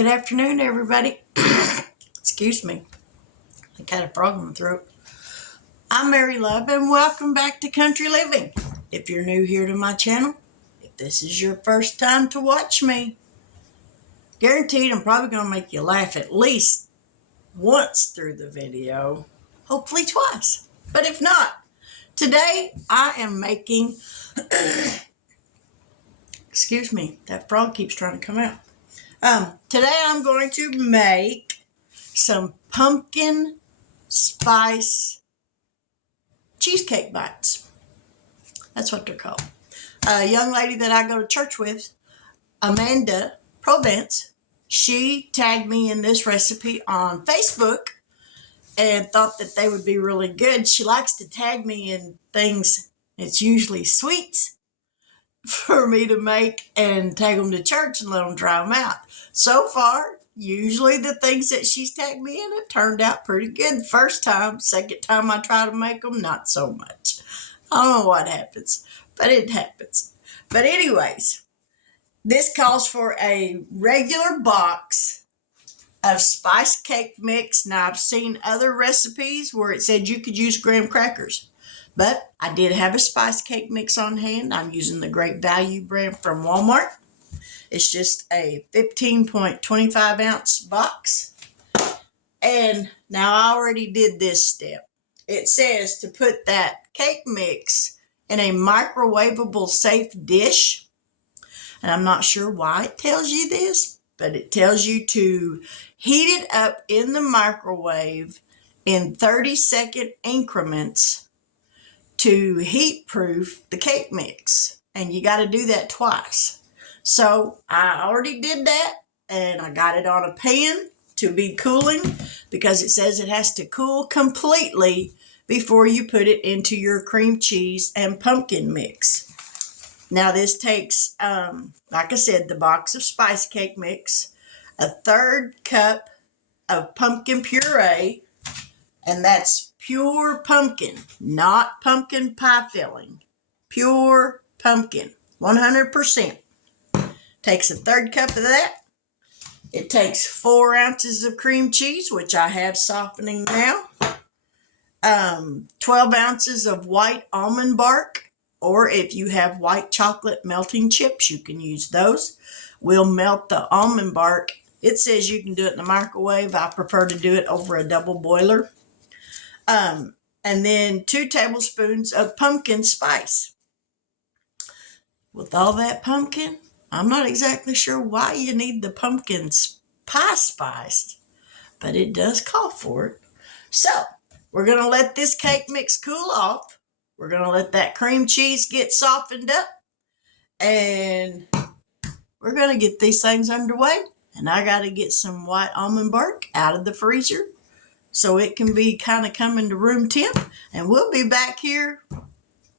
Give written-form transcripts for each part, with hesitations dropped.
Good afternoon, everybody. Excuse me. I got a frog in my throat. I'm Mary Love, and welcome back to Country Living. If you're new here to my channel, if this is your first time to watch me, guaranteed I'm probably going to make you laugh at least once through the video, hopefully twice. But if not, today I am making, excuse me, that frog keeps trying to come out. Today I'm going to make some pumpkin spice cheesecake bites. That's what they're called. A young lady that I go to church with, Amanda Provence, she tagged me in this recipe on Facebook and thought that they would be really good. She likes to tag me in things, it's usually sweets, for me to make and take them to church and let them try them out. So far, usually the things that she's tagged me in have turned out pretty good. First time, second time I try to make them, not so much. I don't know what happens, but it happens. But anyways, this calls for a regular box of spice cake mix. Now, I've seen other recipes where it said you could use graham crackers. But I did have a spice cake mix on hand. I'm using the Great Value brand from Walmart. It's just a 15.25 ounce box. And now I already did this step. It says to put that cake mix in a microwavable safe dish. And I'm not sure why it tells you this, but it tells you to heat it up in the microwave in 30-second increments to heat proof the cake mix. And you got to do that twice. So I already did that, and I got it on a pan to be cooling because it says it has to cool completely before you put it into your cream cheese and pumpkin mix. Now this takes, like I said, the box of spice cake mix, a 1/3 cup of pumpkin puree, and that's pure pumpkin, not pumpkin pie filling. Pure pumpkin, 100%. Takes a 1/3 cup of that. It takes 4 ounces of cream cheese, which I have softening now. 12 ounces of white almond bark, or if you have white chocolate melting chips, you can use those. We'll melt the almond bark. It says you can do it in the microwave. I prefer to do it over a double boiler. And then 2 tablespoons of pumpkin spice. With all that pumpkin, I'm not exactly sure why you need the pumpkin pie spice, but it does call for it. So we're going to let this cake mix cool off. We're going to let that cream cheese get softened up, and we're going to get these things underway. And I got to get some white almond bark out of the freezer so it can be kind of coming to room temp. And we'll be back here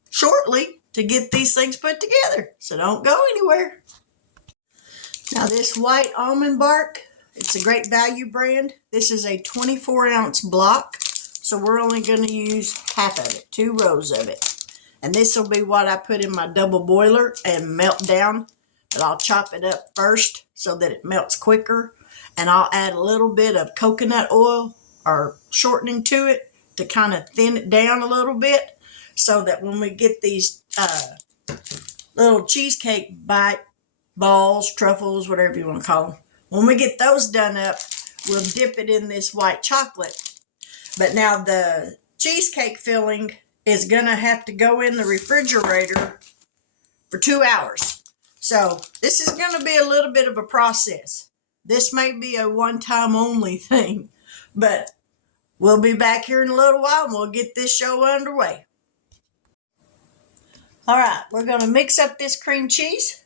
shortly to get these things put together. So don't go anywhere. Now this white almond bark, it's a Great Value brand. This is a 24-ounce block. So we're only going to use half of it, 2 rows of it. And this will be what I put in my double boiler and melt down. But I'll chop it up first so that it melts quicker. And I'll add a little bit of coconut oil or shortening to it to kind of thin it down a little bit, so that when we get these little cheesecake bite balls, truffles, whatever you want to call them, when we get those done up, we'll dip it in this white chocolate. But now the cheesecake filling is going to have to go in the refrigerator for 2 hours. So this is going to be a little bit of a process. This may be a one-time only thing, but we'll be back here in a little while and we'll get this show underway. All right, we're going to mix up this cream cheese.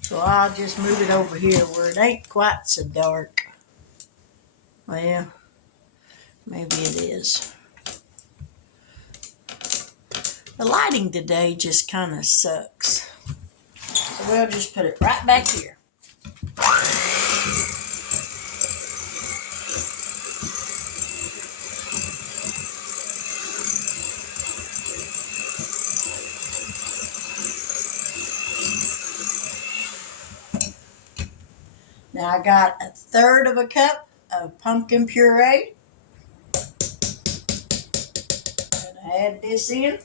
So I'll just move it over here where it ain't quite so dark. Well, maybe it is. The lighting today just kind of sucks. So we'll just put it right back here. Now I got 1/3 of a cup of pumpkin puree. I'm gonna add this in.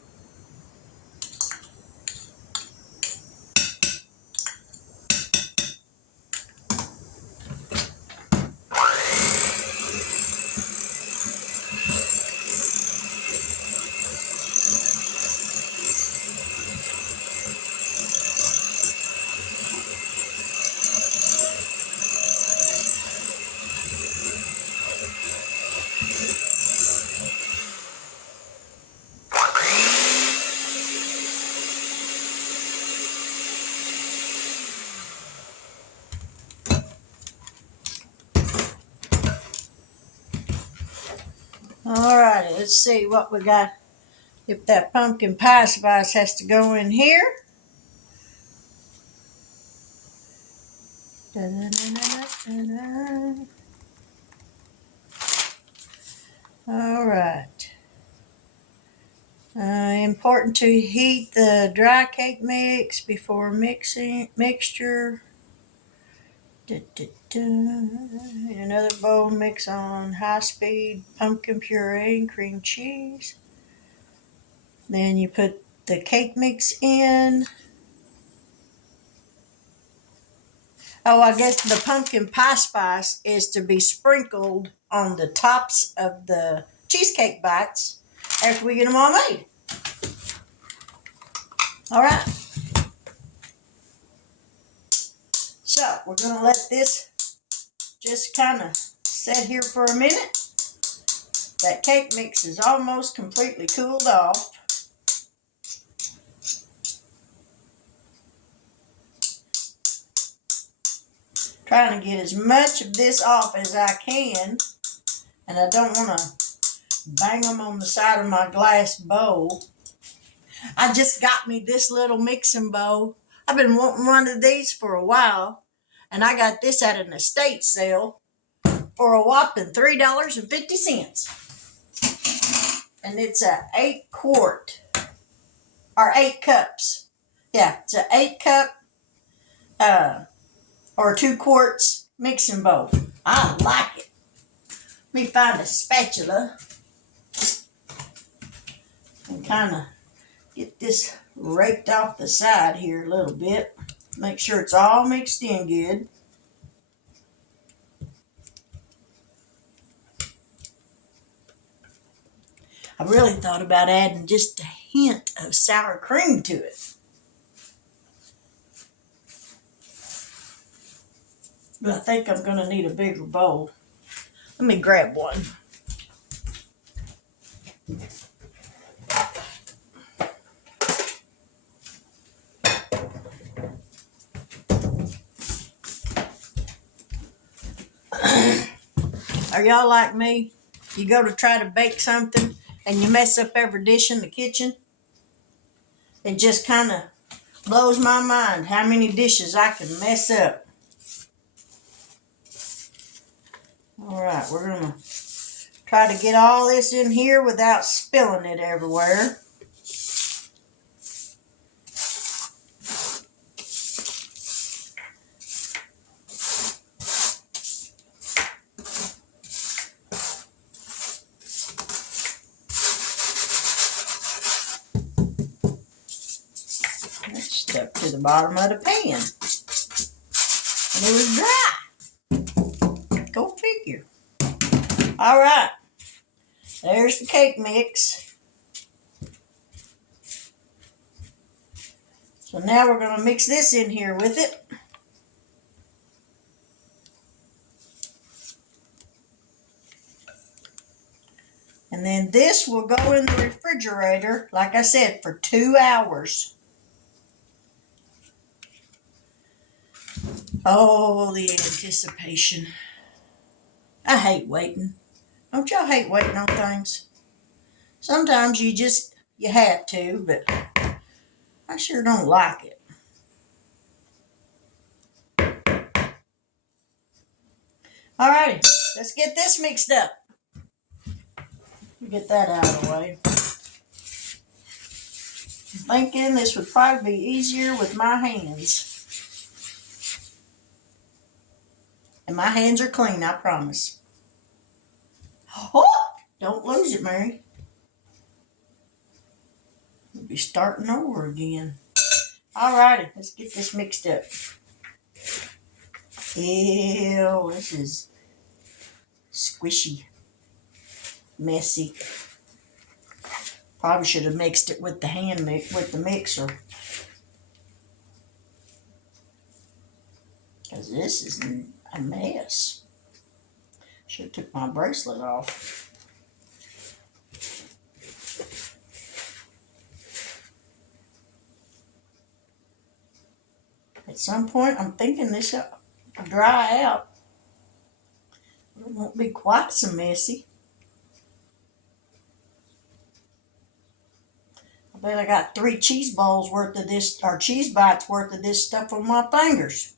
Alrighty, let's see what we got. If that pumpkin pie spice has to go in here. Alright. Important to heat the dry cake mix before mixture. In another bowl, mix on high speed pumpkin puree and cream cheese. Then you put the cake mix in. Oh, I guess the pumpkin pie spice is to be sprinkled on the tops of the cheesecake bites after we get them all made. All right. So we're going to let this just kind of sit here for a minute. That cake mix is almost completely cooled off. Trying to get as much of this off as I can. And I don't want to bang them on the side of my glass bowl. I just got me this little mixing bowl. I've been wanting one of these for a while. And I got this at an estate sale for a whopping $3.50. And it's a 8-quart. Or 8 cups. Yeah, it's an 8-cup or 2 quarts mixing bowl. I like it. Let me find a spatula and kind of get this raked off the side here a little bit. Make sure it's all mixed in good. I really thought about adding just a hint of sour cream to it. But I think I'm going to need a bigger bowl. Let me grab one. Are y'all like me? You go to try to bake something and you mess up every dish in the kitchen? It just kind of blows my mind how many dishes I can mess up. All right, we're going to try to get all this in here without spilling it everywhere. That's stuck to the bottom of the pan. And it was dry. Go figure. All right. There's the cake mix. So now we're going to mix this in here with it. And then this will go in the refrigerator, like I said, for 2 hours. Oh, the anticipation. I hate waiting. Don't y'all hate waiting on things? Sometimes you have to, but I sure don't like it. Alrighty, let's get this mixed up. Get that out of the way. I'm thinking this would probably be easier with my hands. And my hands are clean, I promise. Oh, don't lose it, Mary. We'll be starting over again. Alrighty, let's get this mixed up. Ew, this is squishy, messy. Probably should have mixed it with the mixer. Because this is a mess. Should have took my bracelet off. At some point, I'm thinking this will dry out. It won't be quite so messy. I bet I got 3 cheese balls worth of this, or cheese bites worth of this stuff on my fingers.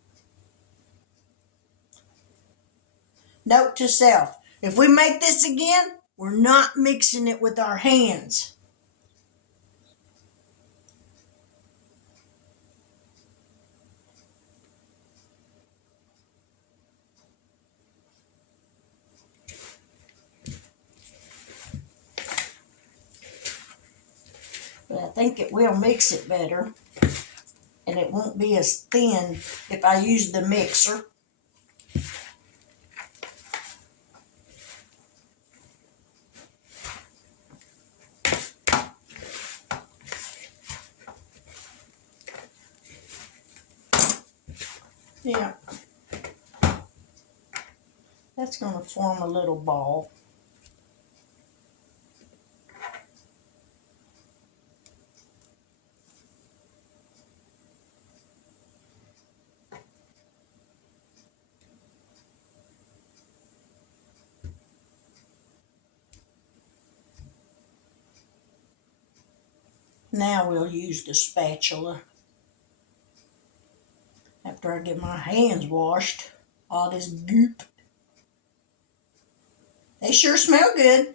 Note to self, if we make this again, we're not mixing it with our hands. But I think it will mix it better, and it won't be as thin if I use the mixer. Yeah, that's going to form a little ball. Now we'll use the spatula. After I get my hands washed, all this goop. They sure smell good.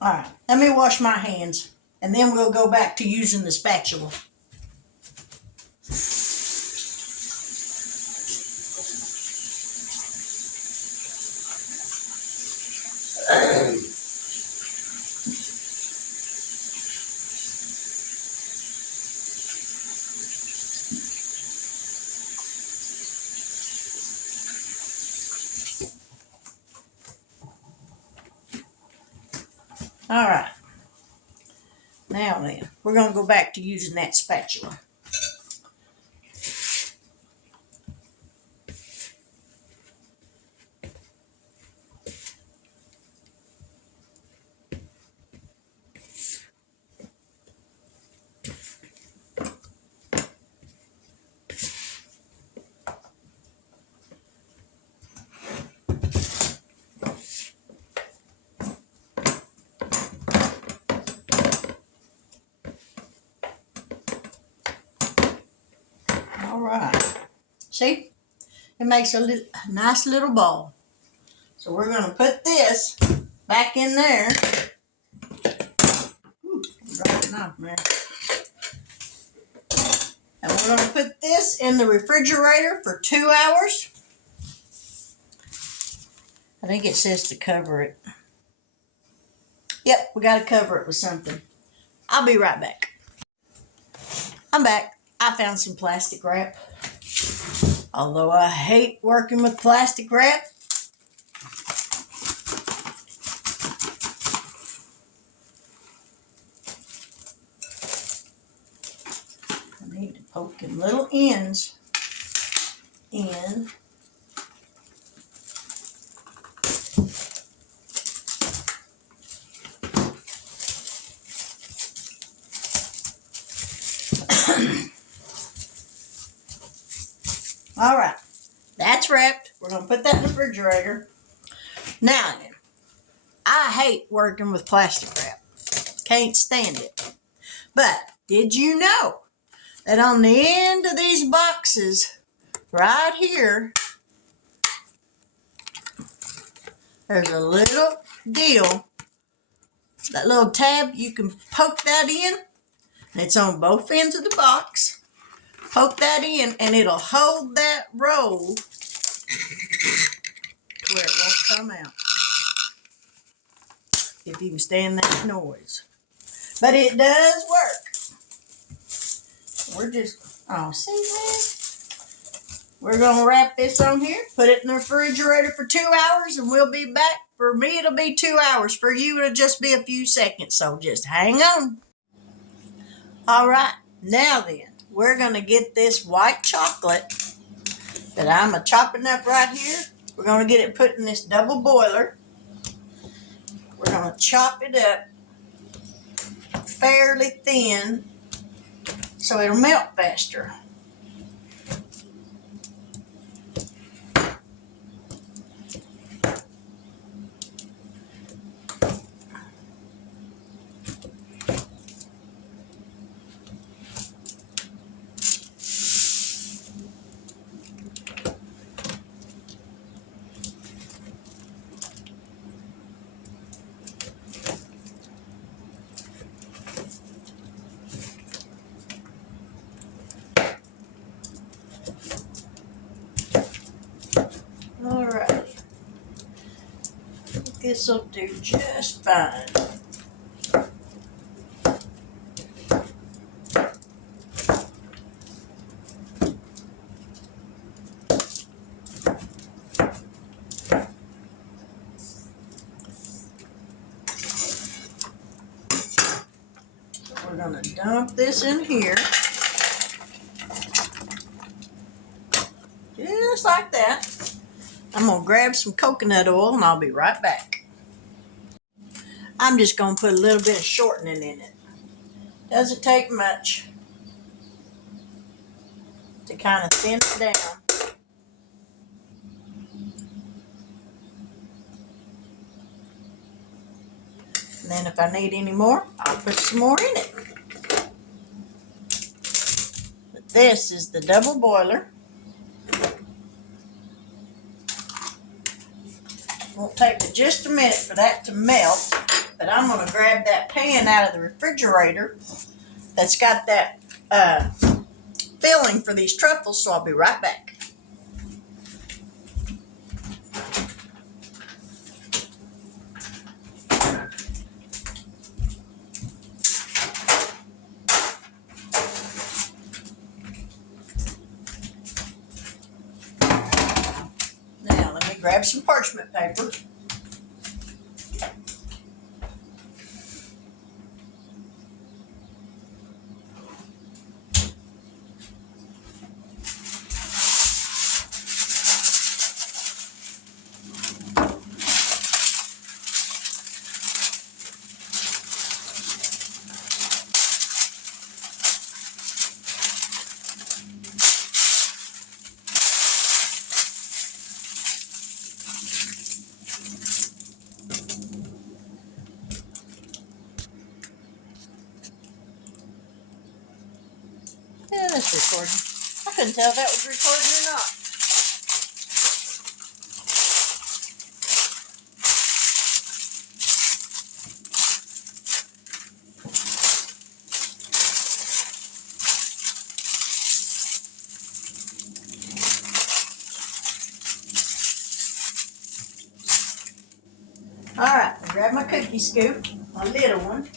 All right, let me wash my hands, and then we'll go back to using the spatula. All right. Now then, we're going to go back to using that spatula. All right. See? It makes a nice little ball. So we're going to put this back in there. Ooh, drop it off, man. And we're going to put this in the refrigerator for 2 hours. I think it says to cover it. Yep, we got to cover it with something. I'll be right back. I'm back. I found some plastic wrap. Although I hate working with plastic wrap, I need to poke in little ends in. All right, that's wrapped. We're going to put that in the refrigerator. Now then, I hate working with plastic wrap. Can't stand it. But did you know that on the end of these boxes right here, there's a little deal, that little tab, you can poke that in, It's on both ends of the box. Poke that in and it'll hold that roll to where it won't come out. If you can stand that noise. But it does work. We're just, oh, see that? We're going to wrap this on here, put it in the refrigerator for 2 hours, and we'll be back. For me, it'll be 2 hours. For you, it'll just be a few seconds. So just hang on. All right. Now then, we're going to get this white chocolate that I'm chopping up right here. We're going to get it put in this double boiler. We're going to chop it up fairly thin so it'll melt faster. All right. This will do just fine. We're going to dump this in here. Just like that. I'm going to grab some coconut oil and I'll be right back. I'm just going to put a little bit of shortening in it. Doesn't take much to kind of thin it down. And then if I need any more, I'll put some more in it. But this is the double boiler. Won't take but just a minute for that to melt, but I'm going to grab that pan out of the refrigerator that's got that filling for these truffles, so I'll be right back. Now let me grab some parchment paper. Yeah, that's recording. I couldn't tell if that was recording or not. All right, grab my cookie scoop, my little one.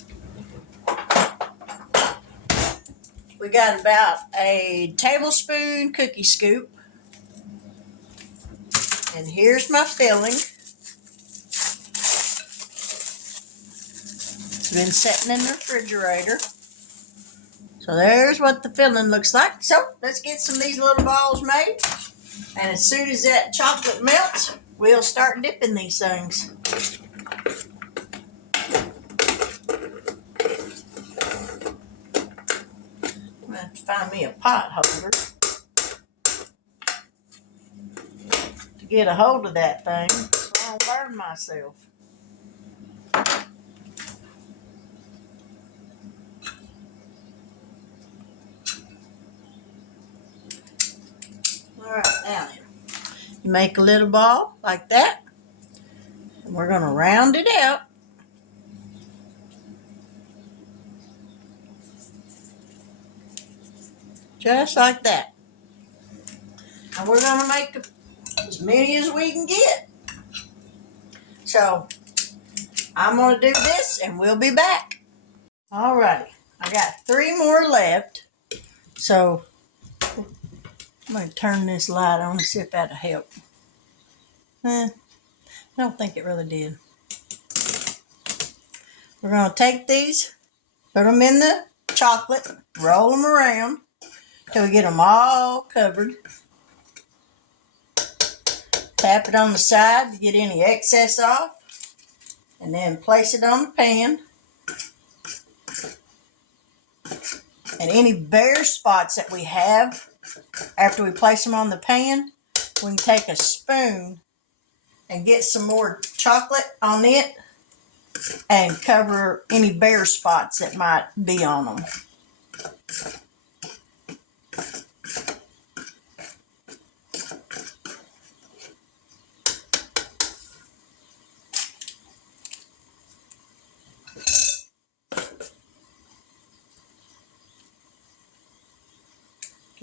We got about a tablespoon cookie scoop. And here's my filling. It's been sitting in the refrigerator. So there's what the filling looks like. So let's get some of these little balls made. And as soon as that chocolate melts, we'll start dipping these things. I'm going to have to find me a pot holder to get a hold of that thing so I don't burn myself. All right, now then, you make a little ball like that, and we're going to round it out. Just like that. And we're going to make as many as we can get. So I'm going to do this and we'll be back. Alrighty. I got 3 more left. So I'm going to turn this light on and see if that'll help. I don't think it really did. We're going to take these, put them in the chocolate, roll them around till we get them all covered. Tap it on the side to get any excess off. And then place it on the pan. And any bare spots that we have, after we place them on the pan, we can take a spoon and get some more chocolate on it and cover any bare spots that might be on them.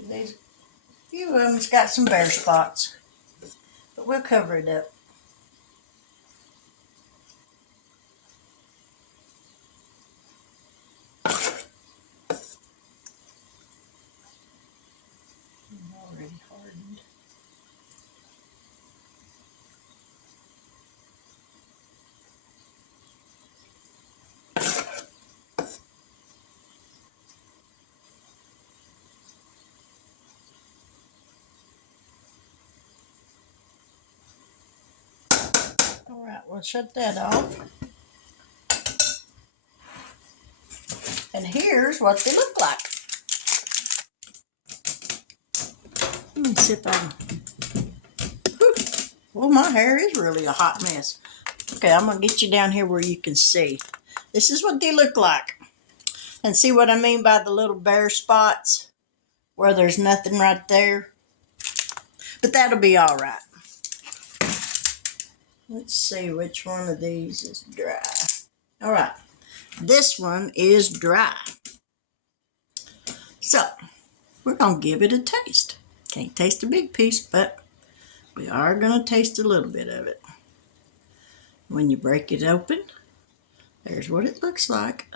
There's a few of them's got some bare spots, but we'll cover it up. Already hardened. All right, we'll shut that off. And here's what they look like. Let me see if I can. Well, my hair is really a hot mess. Okay, I'm going to get you down here where you can see. This is what they look like. And see what I mean by the little bare spots where there's nothing right there? But that'll be all right. Let's see which one of these is dry. All right, this one is dry. So, we're going to give it a taste. Can't taste a big piece, but we are going to taste a little bit of it. When you break it open, there's what it looks like.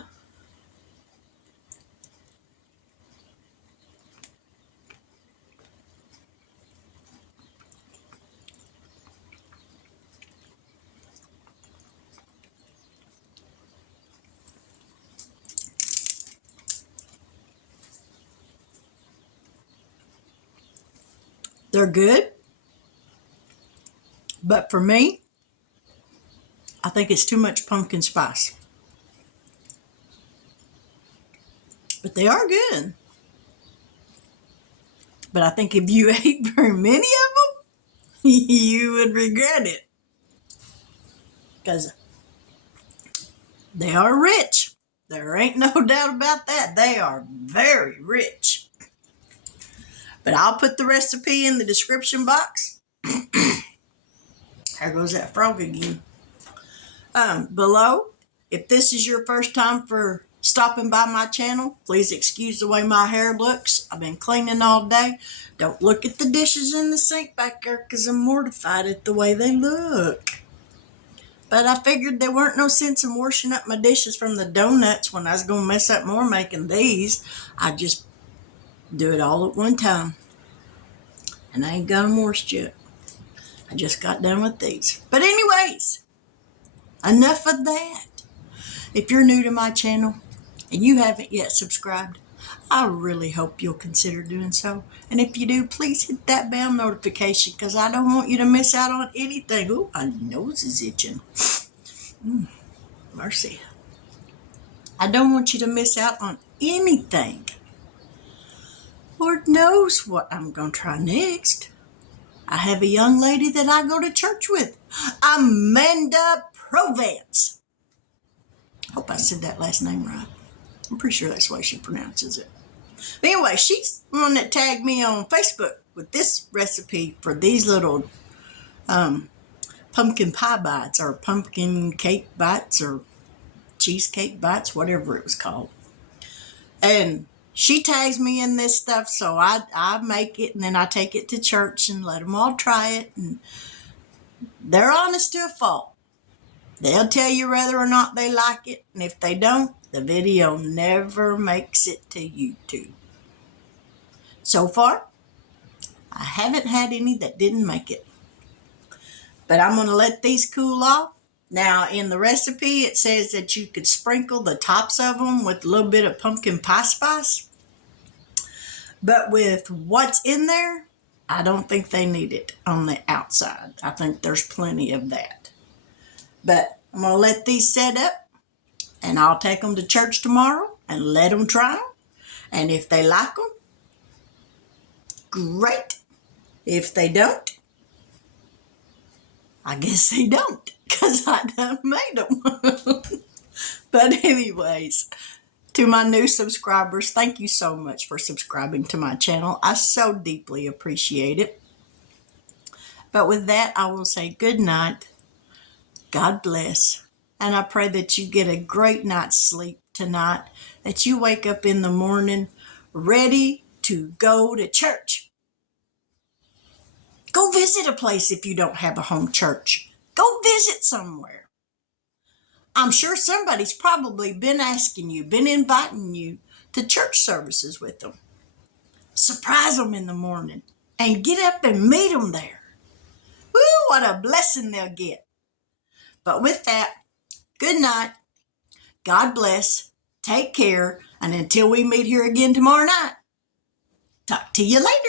They're good, but for me, I think it's too much pumpkin spice. But they are good. But I think if you ate very many of them, you would regret it. Because they are rich. There ain't no doubt about that. They are very rich. But I'll put the recipe in the description box. There goes that frog again. Below, if this is your first time for stopping by my channel, please excuse the way my hair looks. I've been cleaning all day. Don't look at the dishes in the sink back there because I'm mortified at the way they look. But I figured there weren't no sense in washing up my dishes from the donuts when I was going to mess up more making these. I just do it all at one time. And I ain't got them washed yet. I just got done with these. But anyways, enough of that. If you're new to my channel and you haven't yet subscribed, I really hope you'll consider doing so. And if you do, please hit that bell notification because I don't want you to miss out on anything. Ooh, my nose is itching. Mercy. I don't want you to miss out on anything. Lord knows what I'm going to try next. I have a young lady that I go to church with, Amanda Provence. Hope I said that last name right. I'm pretty sure that's the way she pronounces it. But anyway, she's the one that tagged me on Facebook with this recipe for these little pumpkin pie bites or pumpkin cake bites or cheesecake bites, whatever it was called. And she tags me in this stuff, so I make it, and then I take it to church and let them all try it, and they're honest to a fault. They'll tell you whether or not they like it, and if they don't, the video never makes it to YouTube. So far, I haven't had any that didn't make it. But I'm going to let these cool off. Now, in the recipe, it says that you could sprinkle the tops of them with a little bit of pumpkin pie spice. But with what's in there, I don't think they need it on the outside. I think there's plenty of that. But I'm going to let these set up, and I'll take them to church tomorrow and let them try them. And if they like them, great. If they don't, I guess they don't, because I done made them. But anyways, to my new subscribers, thank you so much for subscribing to my channel. I so deeply appreciate it. But with that, I will say good night. God bless. And I pray that you get a great night's sleep tonight, that you wake up in the morning ready to go to church. Go visit a place if you don't have a home church. Go visit somewhere. I'm sure somebody's probably been asking you, been inviting you to church services with them. Surprise them in the morning and get up and meet them there. Woo, what a blessing they'll get. But with that, good night. God bless. Take care. And until we meet here again tomorrow night, talk to you later.